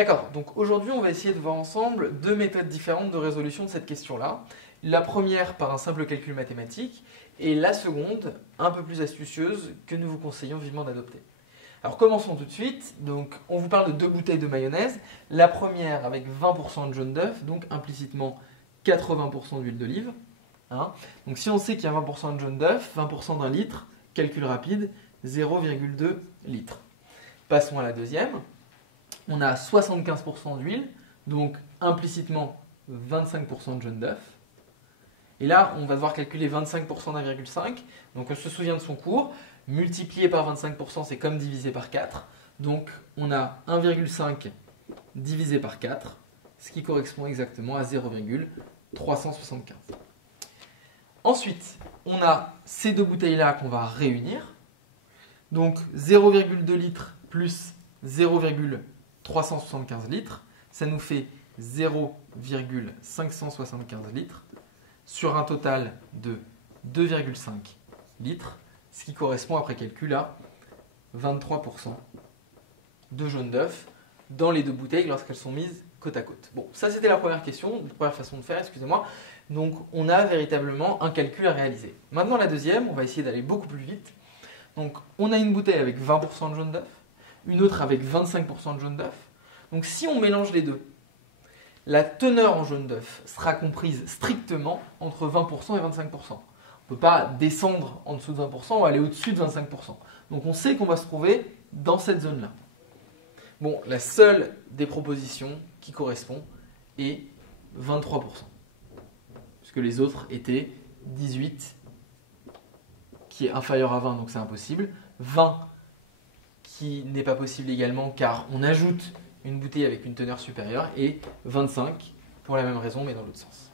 D'accord, donc aujourd'hui on va essayer de voir ensemble deux méthodes différentes de résolution de cette question-là. La première par un simple calcul mathématique et la seconde un peu plus astucieuse que nous vous conseillons vivement d'adopter. Alors commençons tout de suite. Donc on vous parle de deux bouteilles de mayonnaise. La première avec 20% de jaune d'œuf, donc implicitement 80% d'huile d'olive. Donc si on sait qu'il y a 20% de jaune d'œuf, 20% d'un litre, calcul rapide, 0,2 litres. Passons à la deuxième. On a 75% d'huile, donc implicitement 25% de jaune d'œuf. Et là, on va devoir calculer 25% d'1,5. Donc on se souvient de son cours. Multiplié par 25%, c'est comme divisé par 4. Donc on a 1,5 divisé par 4, ce qui correspond exactement à 0,375. Ensuite, on a ces deux bouteilles-là qu'on va réunir. Donc 0,2 litres plus 0,375 litres, ça nous fait 0,575 litres sur un total de 2,5 litres, ce qui correspond après calcul à 23% de jaune d'œuf dans les deux bouteilles lorsqu'elles sont mises côte à côte. Bon, ça c'était la première question, la première façon de faire, excusez-moi. Donc on a véritablement un calcul à réaliser. Maintenant la deuxième, on va essayer d'aller beaucoup plus vite. Donc on a une bouteille avec 20% de jaune d'œuf, une autre avec 25% de jaune d'œuf. Donc si on mélange les deux, la teneur en jaune d'œuf sera comprise strictement entre 20% et 25%. On ne peut pas descendre en dessous de 20% ou aller au-dessus de 25%. Donc on sait qu'on va se trouver dans cette zone-là. Bon, la seule des propositions qui correspond est 23%. Puisque les autres étaient 18 qui est inférieur à 20, donc c'est impossible. 20 qui n'est pas possible également car on ajoute une bouteille avec une teneur supérieure et 25 pour la même raison mais dans l'autre sens.